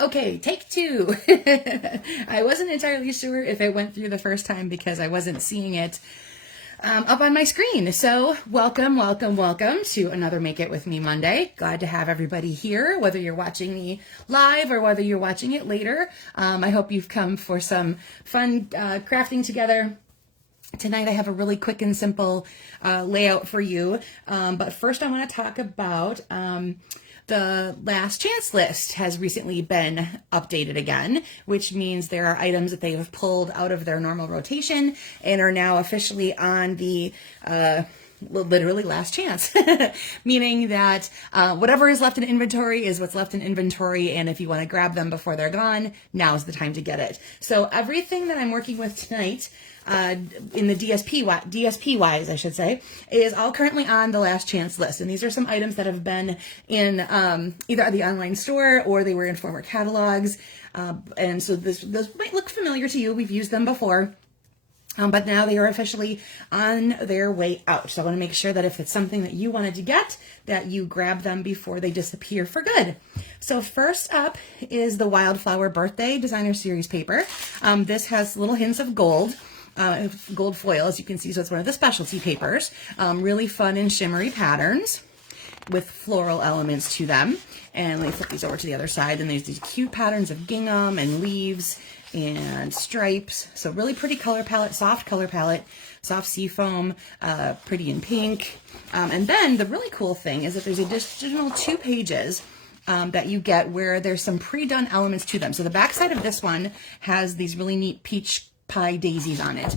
Okay, take two. I wasn't entirely sure if it went through the first time because I wasn't seeing it up on my screen. So welcome to another Make It With Me Monday. Glad to have everybody here, whether you're watching me live or whether you're watching it later. I hope you've come for some fun crafting together. Tonight I have a really quick and simple layout for you. But first I want to talk about the last chance list has recently been updated again, which means there are items that they have pulled out of their normal rotation and are now officially on the literally last chance, meaning that whatever is left in inventory is what's left in inventory, and if you want to grab them before they're gone, now's the time to get it. So everything that I'm working with tonight in the DSP wise, I should say, is all currently on the last chance list. And these are some items that have been in either the online store or they were in former catalogs. And so those might look familiar to you. We've used them before. But now they are officially on their way out. So I want to make sure that if it's something that you wanted to get, that you grab them before they disappear for good. So first up is the Wildflower Birthday Designer Series paper. This has little hints of gold. Gold foil, as you can see, so it's one of the specialty papers. Really fun and shimmery patterns with floral elements to them. And let me flip these over to the other side, and there's these cute patterns of gingham and leaves and stripes. So really pretty color palette, soft sea foam, pretty in pink. And then the really cool thing is that there's additional 2 pages that you get where there's some pre-done elements to them. So the back side of this one has these really neat peach pie daisies on it.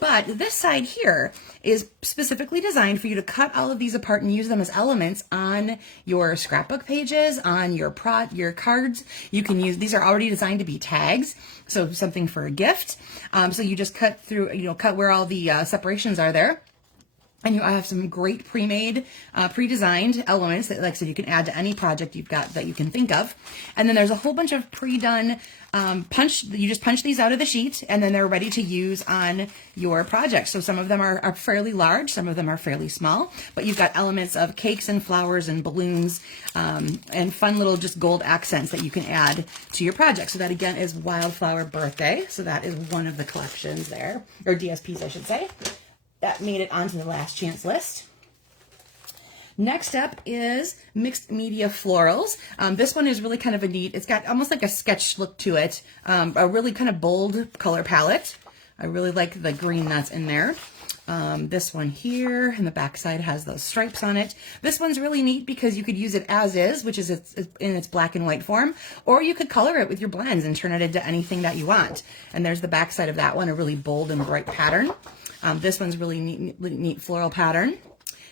But this side here is specifically designed for you to cut all of these apart and use them as elements on your scrapbook pages, on your cards. You can use, these are already designed to be tags, so something for a gift. So you just cut through, cut where all the separations are there. And you have some great pre-made, pre-designed elements that, like I said, you can add to any project you've got that you can think of. And then there's a whole bunch of pre-done you just punch these out of the sheet, and then they're ready to use on your project. So some of them are fairly large, some of them are fairly small, but you've got elements of cakes and flowers and balloons and fun little just gold accents that you can add to your project. So that again is Wildflower Birthday. So that is one of the collections there, or DSPs, I should say, that made it onto the last chance list. Next up is Mixed Media Florals. This one is really kind of a neat, it's got almost like a sketch look to it, a really kind of bold color palette. I really like the green that's in there. This one here in the back side has those stripes on it. This one's really neat because you could use it as is, which is in its black and white form, or you could color it with your blends and turn it into anything that you want. And there's the back side of that one, a really bold and bright pattern. This one's really neat floral pattern.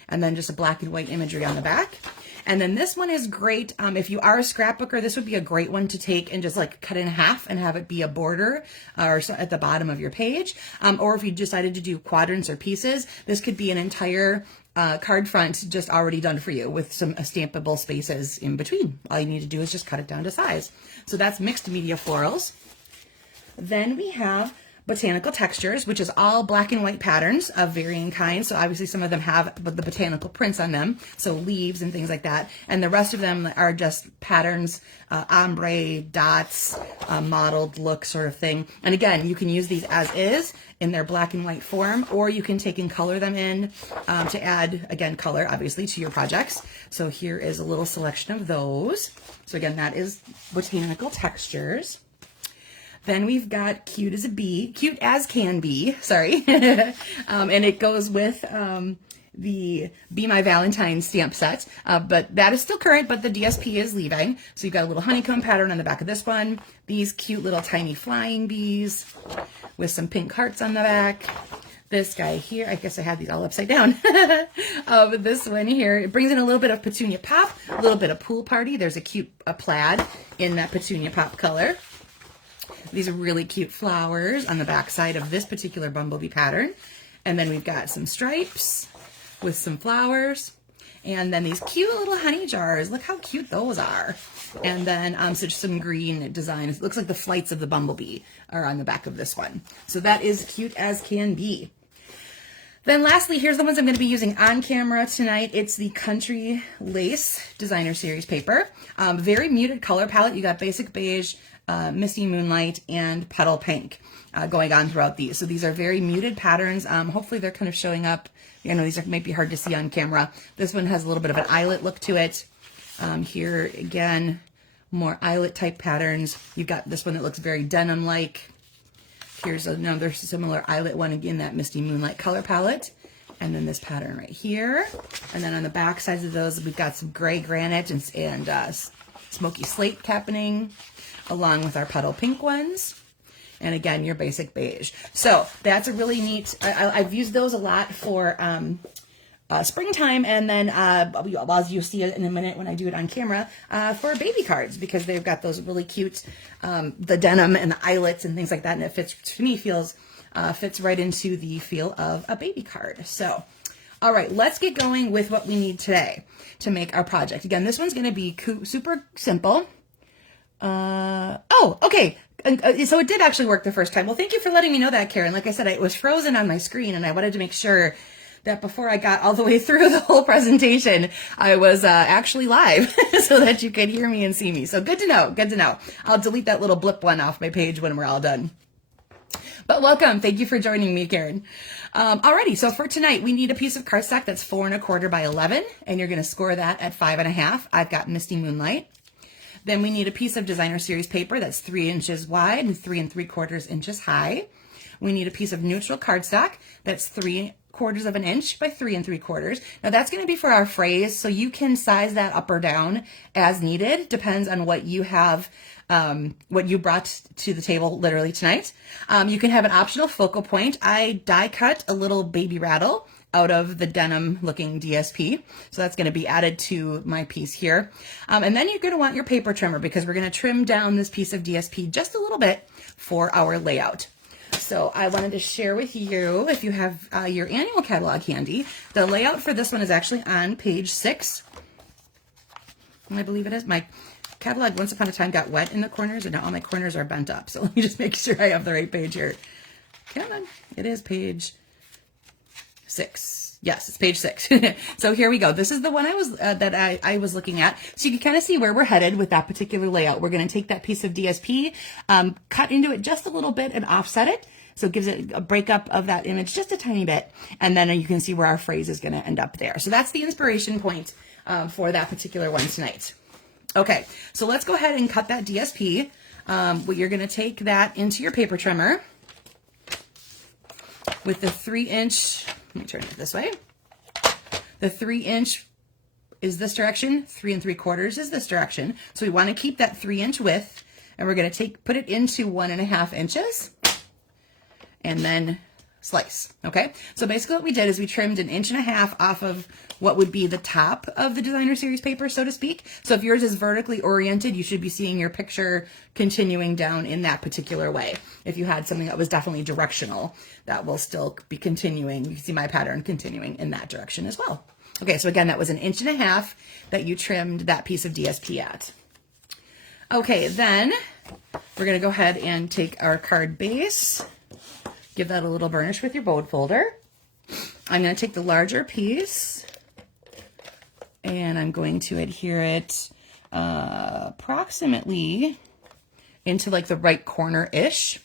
And then just a black and white imagery on the back. And then this one is great. If you are a scrapbooker, this would be a great one to take and just like cut in half and have it be a border or at the bottom of your page. Or if you decided to do quadrants or pieces, this could be an entire card front just already done for you with some stampable spaces in between. All you need to do is just cut it down to size. So that's Mixed Media Florals. Then we have Botanical Textures, which is all black and white patterns of varying kinds. So obviously some of them have the botanical prints on them, so leaves and things like that. And the rest of them are just patterns, ombre, dots, modeled look sort of thing. And again, you can use these as is in their black and white form, or you can take and color them in to add, again, color obviously to your projects. So here is a little selection of those. So again, that is Botanical Textures. Then we've got Cute as Can Be, sorry. And it goes with the Be My Valentine stamp set. But that is still current, but the DSP is leaving. So you've got a little honeycomb pattern on the back of this one. These cute little tiny flying bees with some pink hearts on the back. This guy here, I guess I had these all upside down. But this one here, it brings in a little bit of Petunia Pop, a little bit of Pool Party. There's a cute plaid in that Petunia Pop color. These are really cute flowers on the back side of this particular bumblebee pattern. And then we've got some stripes with some flowers. And then these cute little honey jars. Look how cute those are. And then so just some green designs. It looks like the flights of the bumblebee are on the back of this one. So that is Cute as Can Be. Then lastly, here's the ones I'm going to be using on camera tonight. It's the Country Lace Designer Series paper. Very muted color palette. You got basic beige, misty moonlight, and petal pink going on throughout these. So these are very muted patterns. Hopefully they're kind of showing up. You know, these are might be hard to see on camera. This one has a little bit of an eyelet look to it. Here again, more eyelet type patterns. You've got this one that looks very denim-like. Here's another similar eyelet one, again, that misty moonlight color palette. And then this pattern right here. And then on the back sides of those, we've got some gray granite and smoky slate happening, along with our petal pink ones. And again, your basic beige. So that's a really neat, I've used those a lot for springtime, and then as you'll see in a minute when I do it on camera, for baby cards, because they've got those really cute, the denim and the eyelets and things like that, and it fits, to me, fits right into the feel of a baby card. So, all right, let's get going with what we need today to make our project. Again, this one's going to be super simple. Oh, okay. So it did actually work the first time. Well, thank you for letting me know that, Karen. Like I said, it was frozen on my screen, and I wanted to make sure that before I got all the way through the whole presentation, I was actually live so that you could hear me and see me. So good to know, good to know. I'll delete that little blip one off my page when we're all done. But welcome, thank you for joining me, Karen. Alrighty, so for tonight, we need a piece of cardstock that's 4 1/4 by 11, and you're gonna score that at 5 1/2. I've got Misty Moonlight. Then we need a piece of Designer Series paper that's 3 inches wide and 3 3/4 inches high. We need a piece of neutral cardstock that's 3/4 of an inch by 3 3/4. Now that's going to be for our phrase, so you can size that up or down as needed. Depends on what you have, what you brought to the table literally tonight. You can have an optional focal point. I die cut a little baby rattle out of the denim looking DSP. So that's going to be added to my piece here. And then you're going to want your paper trimmer, because we're going to trim down this piece of DSP just a little bit for our layout. So I wanted to share with you, if you have your annual catalog handy, the layout for this one is actually on page 6. I believe it is. My catalog once upon a time got wet in the corners, and now all my corners are bent up. So let me just make sure I have the right page here. Come on. It is page 6. Yes, it's page 6. So here we go. This is the one I was looking at. So you can kind of see where we're headed with that particular layout. We're going to take that piece of DSP, cut into it just a little bit and offset it. So it gives it a breakup of that image just a tiny bit. And then you can see where our phrase is going to end up there. So that's the inspiration point for that particular one tonight. Okay, so let's go ahead and cut that DSP. You're going to take that into your paper trimmer with the 3-inch. Let me turn it this way. The 3-inch is this direction. 3 3/4 is this direction. So we want to keep that 3-inch width, and we're going to put it into 1 1/2 inches, and then slice. Okay. So basically what we did is we trimmed 1 1/2 inches off of what would be the top of the Designer Series paper, so to speak. So if yours is vertically oriented, you should be seeing your picture continuing down in that particular way. If you had something that was definitely directional, that will still be continuing. You can see my pattern continuing in that direction as well. Okay, so again, that was 1 1/2 inches that you trimmed that piece of DSP at. Okay, then we're going to go ahead and take our card base, give that a little burnish with your bold folder. I'm going to take the larger piece, and I'm going to adhere it approximately into like the right corner-ish.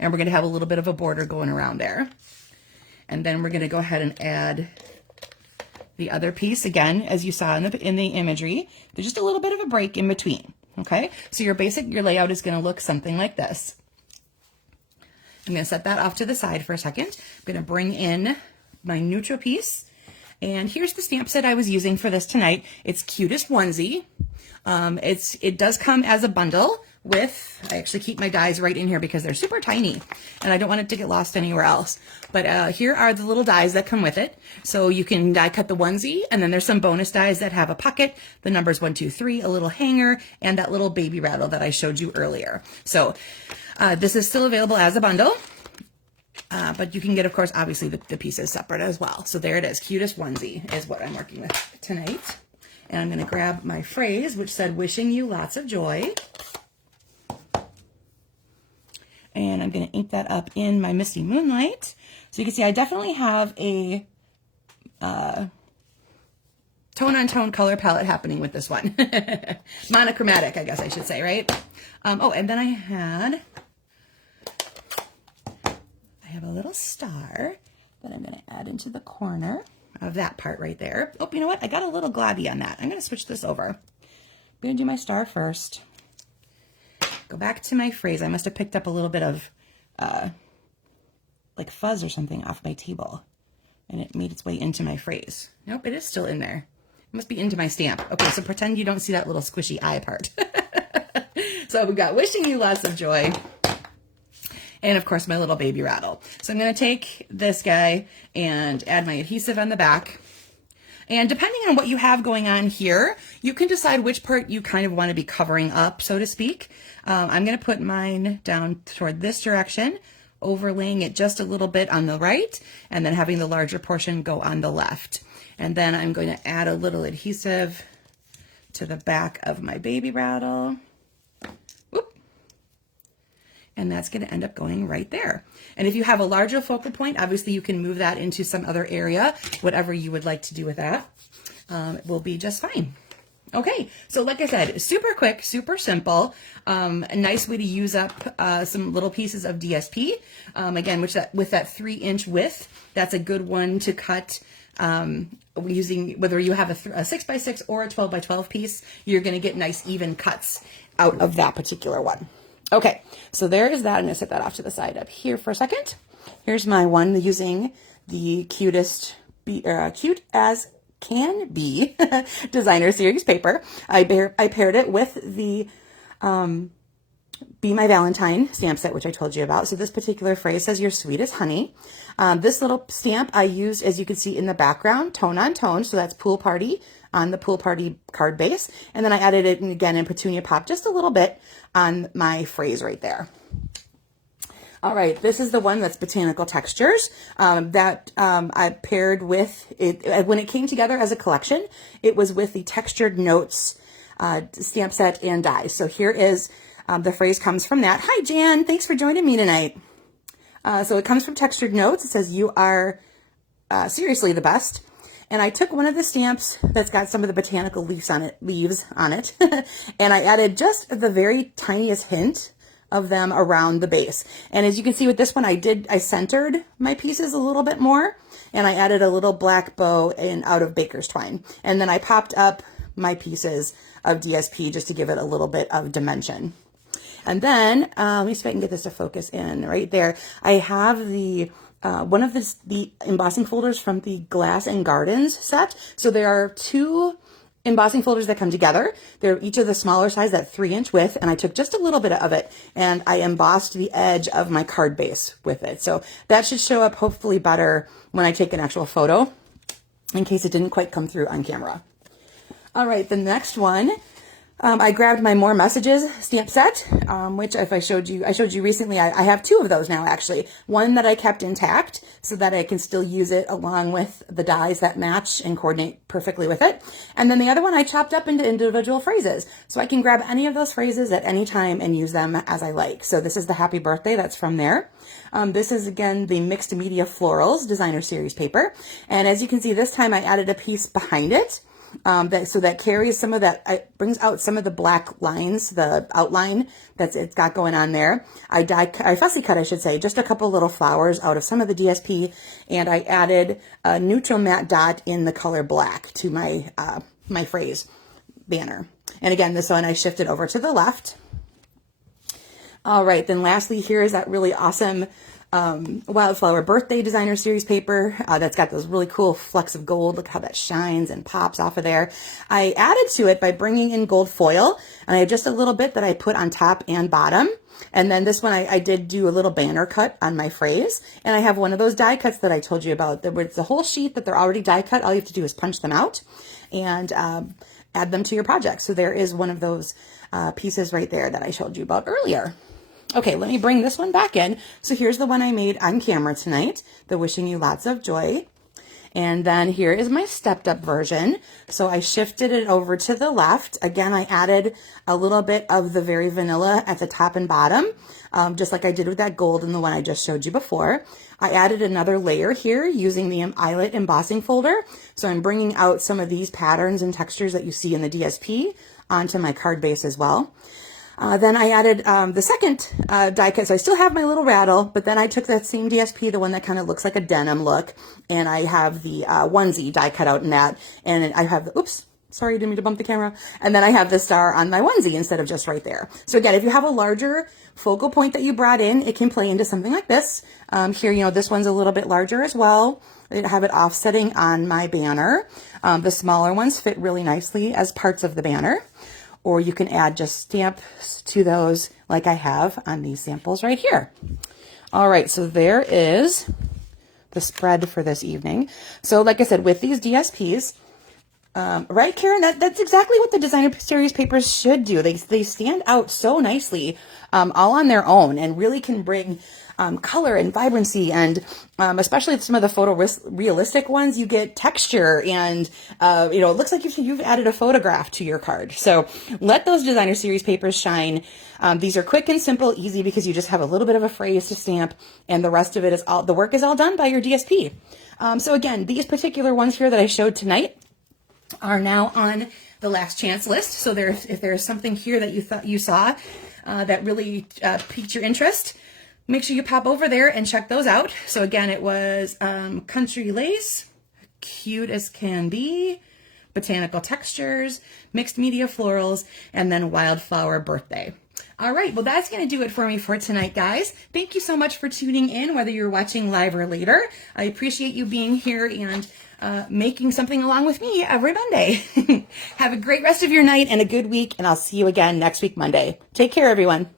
And we're going to have a little bit of a border going around there. And then we're going to go ahead and add the other piece. Again, as you saw in the imagery, there's just a little bit of a break in between. Okay, so your layout is going to look something like this. I'm going to set that off to the side for a second. I'm going to bring in my neutral piece. And here's the stamp set I was using for this tonight. It's Cutest Onesie. It does come as a bundle with, I actually keep my dies right in here because they're super tiny and I don't want it to get lost anywhere else. But here are the little dies that come with it. So you can die cut the onesie, and then there's some bonus dies that have a pocket, the numbers 1, 2, 3, a little hanger, and that little baby rattle that I showed you earlier. So this is still available as a bundle. But you can get, of course, obviously the pieces separate as well. So there it is. Cutest Onesie is what I'm working with tonight. And I'm going to grab my phrase, which said, wishing you lots of joy. And I'm going to ink that up in my Misty Moonlight. So you can see I definitely have a tone-on-tone color palette happening with this one. Monochromatic, I guess I should say, right? Oh, and then I have a little star that I'm going to add into the corner of that part right there. Oh, you know what? I got a little globby on that. I'm going to switch this over. I'm going to do my star first. Go back to my phrase. I must have picked up a little bit of like fuzz or something off my table, and it made its way into my phrase. Nope, it is still in there. It must be into my stamp. Okay, so pretend you don't see that little squishy eye part. So we've got wishing you lots of joy. And of course, my little baby rattle. So I'm going to take this guy and add my adhesive on the back. And depending on what you have going on here, you can decide which part you kind of want to be covering up, so to speak. I'm going to put mine down toward this direction, overlaying it just a little bit on the right, and then having the larger portion go on the left. And then I'm going to add a little adhesive to the back of my baby rattle. Whoop. And that's going to end up going right there. And if you have a larger focal point, obviously you can move that into some other area, whatever you would like to do with that. It will be just fine. Okay, so like I said, super quick, super simple, a nice way to use up some little pieces of DSP. Again, with that 3-inch width, that's a good one to cut using, whether you have a 6x6 or a 12x12 piece, you're going to get nice even cuts out of that particular one. Okay, so there is that. I'm going to set that off to the side up here for a second. Here's my one using the cute as can be designer series paper. I paired it with the Be My Valentine stamp set, which I told you about. So this particular phrase says, "You're sweet as honey." This little stamp I used, as you can see in the background, tone on tone. So that's Pool Party on the Pool Party card base. And then I added it again in Petunia Pop just a little bit on my phrase right there. All right, this is the one that's Botanical Textures that I paired with it. When it came together as a collection, it was with the Textured Notes stamp set and die. So here is, the phrase comes from that. Hi, Jan. Thanks for joining me tonight. So it comes from Textured Notes. It says, "You are seriously the best." And I took one of the stamps that's got some of the botanical leaves on it, and I added just the very tiniest hint of them around the base. And as you can see with this one, I centered my pieces a little bit more, and I added a little black bow out of baker's twine. And then I popped up my pieces of DSP just to give it a little bit of dimension. And then, let me see if I can get this to focus in right there. I have the one of the embossing folders from the Glass and Gardens set. So there are 2 embossing folders that come together. They're each of the smaller size, that 3-inch width, and I took just a little bit of it and I embossed the edge of my card base with it. So that should show up hopefully better when I take an actual photo, in case it didn't quite come through on camera. All right, the next one, I grabbed my More Messages stamp set, which if I showed you recently. I have 2 of those now, actually. One that I kept intact so that I can still use it along with the dies that match and coordinate perfectly with it. And then the other one I chopped up into individual phrases. So I can grab any of those phrases at any time and use them as I like. So this is the Happy Birthday, that's from there. This is, again, the Mixed Media Florals Designer Series paper. And as you can see, this time I added a piece behind it. So that carries some of that, it brings out some of the black lines, the outline it's got going on there. I fussy cut, I should say, just a couple little flowers out of some of the DSP, and I added a neutral matte dot in the color black to my, my phrase banner. And again, this one I shifted over to the left. All right, then lastly, here is that really awesome Wildflower Birthday Designer Series paper that's got those really cool flecks of gold. Look how that shines and pops off of there. I added to it by bringing in gold foil, and I have just a little bit that I put on top and bottom. And then this one, I did do a little banner cut on my phrase, and I have one of those die cuts that I told you about. It's a whole sheet that they're already die cut. All you have to do is punch them out and add them to your project. So there is one of those pieces right there that I showed you about earlier. Okay, let me bring this one back in. So here's the one I made on camera tonight, the Wishing You Lots of Joy. And then here is my stepped up version. So I shifted it over to the left. Again, I added a little bit of the very vanilla at the top and bottom, just like I did with that gold in the one I just showed you before. I added another layer here using the eyelet embossing folder. So I'm bringing out some of these patterns and textures that you see in the DSP onto my card base as well. Then I added the second die cut. So I still have my little rattle, but then I took that same DSP, the one that kind of looks like a denim look, and I have the onesie die cut out in that. And I have the, oops, sorry, I didn't mean to bump the camera. And then I have the star on my onesie instead of just right there. So again, if you have a larger focal point that you brought in, it can play into something like this. Here, you know, this one's a little bit larger as well. I have it offsetting on my banner. The smaller ones fit really nicely as parts of the banner. Or you can add just stamps to those like I have on these samples right here. All right, so there is the spread for this evening. So like I said, with these DSPs, right, Karen, that's exactly what the designer series papers should do. They stand out so nicely all on their own and really can bring color and vibrancy, and especially some of the photorealistic ones, you get texture and, you know, it looks like you've added a photograph to your card. So let those designer series papers shine. These are quick and simple, easy, because you just have a little bit of a phrase to stamp, and the rest of it is all, the work is all done by your DSP. So again, these particular ones here that I showed tonight are now on the last chance list. So if there's something here that you thought you saw that really piqued your interest, make sure you pop over there and check those out. So again, it was country lace, cute as can be, botanical textures, mixed media florals, and then wildflower birthday. All right, well, that's going to do it for me for tonight, guys. Thank you so much for tuning in, whether you're watching live or later. I appreciate you being here and making something along with me every Monday. Have a great rest of your night and a good week, and I'll see you again next week, Monday. Take care, everyone.